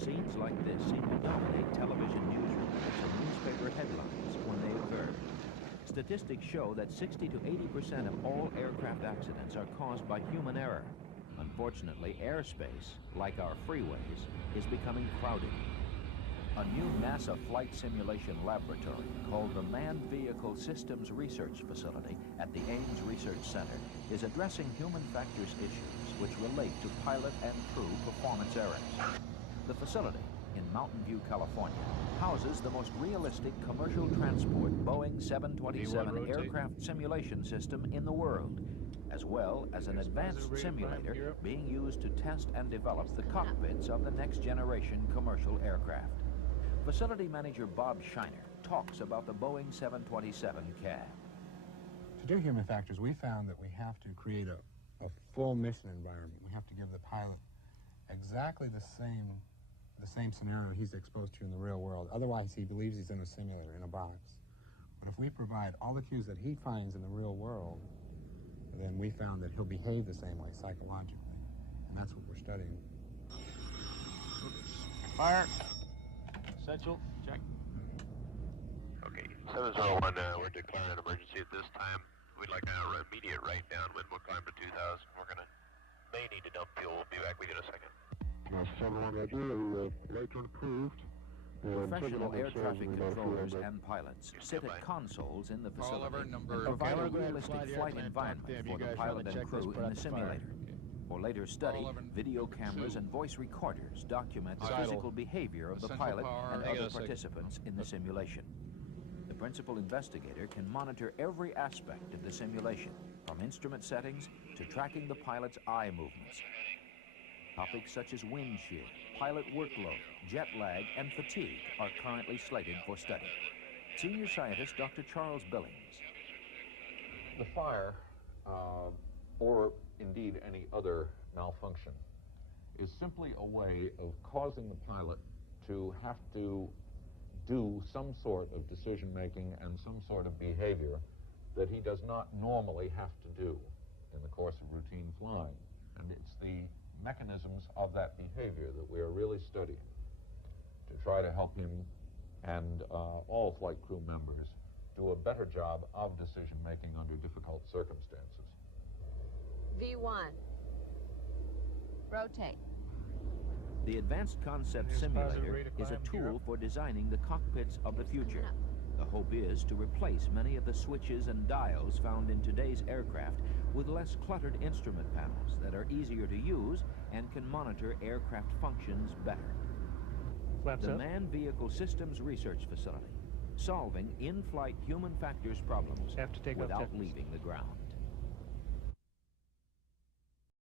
Scenes like this seem to dominate television news reports and newspaper headlines when they occur. Statistics show that 60 to 80% of all aircraft accidents are caused by human error. Unfortunately, airspace, like our freeways, is becoming crowded. A new NASA flight simulation laboratory called the Manned Vehicle Systems Research Facility at the Ames Research Center is addressing human factors issues which relate to pilot and crew performance errors. The facility in Mountain View, California, houses the most realistic commercial transport Boeing 727 aircraft simulation system in the world, as well as an advanced simulator being used to test and develop the cockpits of the next generation commercial aircraft. Facility manager Bob Shiner talks about the Boeing 727 cab. To do human factors, we found that we have to create a full mission environment. We have to give the pilot exactly the same scenario he's exposed to in the real world. Otherwise, he believes he's in a simulator, in a box. But if we provide all the cues that he finds in the real world, then we found that he'll behave the same way psychologically. And that's what we're studying. Fire. Essential. Check. Okay, 701, we're declaring an emergency at this time. We'd like an immediate right downwind. We'll climb to 2,000. May need to dump fuel. We'll be back with you in a second. 701, Roger. Right turn approved. Professional air traffic controllers and pilots sit at consoles in the facility and provide a realistic flight environment for the pilot and crew in the simulator. For later study, video cameras and voice recorders document the physical behavior of the pilot and other participants in the simulation. The principal investigator can monitor every aspect of the simulation, from instrument settings to tracking the pilot's eye movements. Topics such as wind shear, pilot workload, jet lag, and fatigue are currently slated for study. Senior scientist Dr. Charles Billings. The fire, or indeed any other malfunction, is simply a way of causing the pilot to have to do some sort of decision-making and some sort of behavior that he does not normally have to do in the course of routine flying. And it's the mechanisms of that behavior that we are really studying to try to help him and all flight crew members do a better job of decision-making under difficult circumstances. V1. Rotate. The Advanced Concept Simulator is a tool for designing the cockpits of the future. The hope is to replace many of the switches and dials found in today's aircraft with less cluttered instrument panels that are easier to use and can monitor aircraft functions better. The Manned Vehicle Systems Research Facility, solving in-flight human factors problems without leaving the ground.